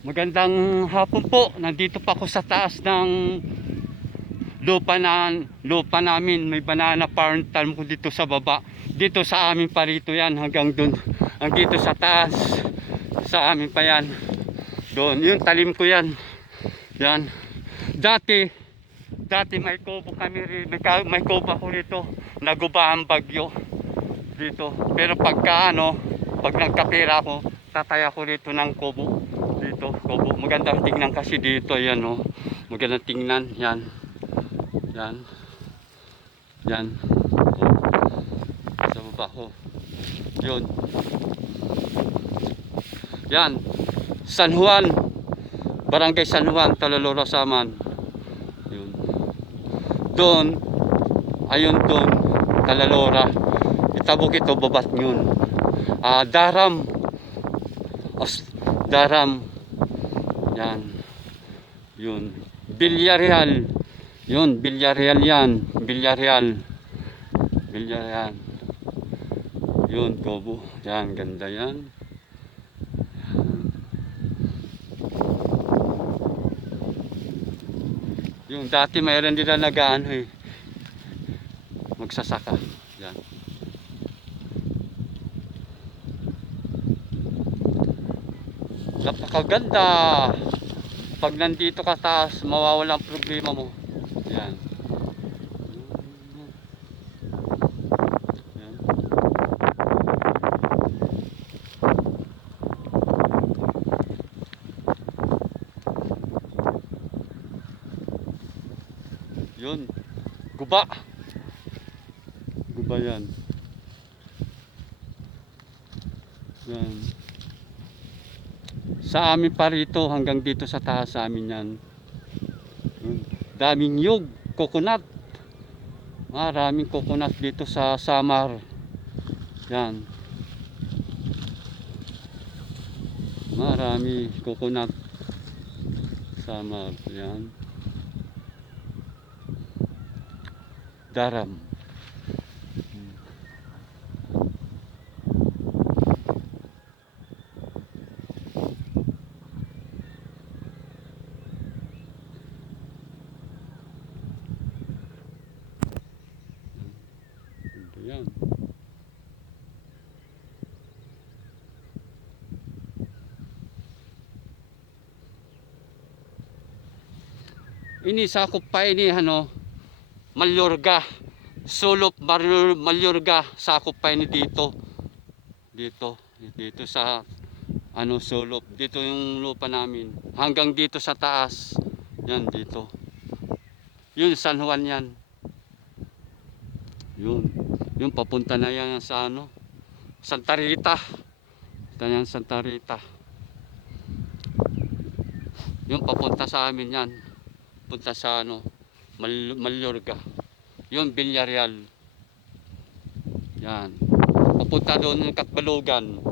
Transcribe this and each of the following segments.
Magandang hapon po. Nandito pa ako sa taas ng lupa namin. May banana farm ko dito sa baba. Dito sa amin pa rito yan hanggang dun. Dito sa taas sa amin pa yan. Doon, yung talim ko yan. Yan. Dati may kubo kami, may kubo ako rito. Naguba ang bagyo dito. Pero pag nagkapera ako, tataya ko rito ng kubo. Dito, kubo. Magandang tingnan kasi dito, yan oh. Magandang tingnan, yan. Yan. Yan. Oh. Sa baba ko. Yun. Yan. San Juan. Barangay San Juan, Talalora, Saman. Yun. Doon, ayun doon, Talalora. Itabok ito, babat yun. Daram. Daram. Yan. Yun. Villarreal. Yun, Villarreal yan. Villarreal. Yun, Kobo. Yan, ganda yan. Yung dati mayroon din na magsasaka. Yan. Napakaganda. Pag nandito ka taas, mawawala ang problema mo. Yan. Yan. Yun. Guba. Guba yan. Yan. Sa amin pa rito, hanggang dito sa taas sa amin yan. Daming nyug, coconut. Maraming coconut dito sa Samar. Yan. Marami coconut. Samar. Yan. Daram. Yan. Ini sakop pa ini Mayorga. Sulop Mayorga, sakop pa ini dito. Dito sa sulop. Dito yung lupa namin. Hanggang dito sa taas. Yan dito. Yun San Juan yan. Yun papunta na yan sa Santa Rita. Yan Santa Rita. Yun papunta sa amin yan. Punta sa Mayorga. Yun Villarreal. Yan. Papunta doon yung Katbalogan.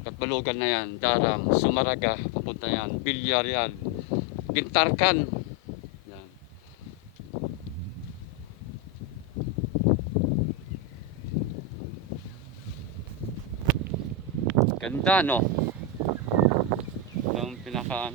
Katbalogan na yan. Daram, Sumaraga, papunta yan. Villarreal. Gintarkan. Yan. Ganda no? Yung pinaka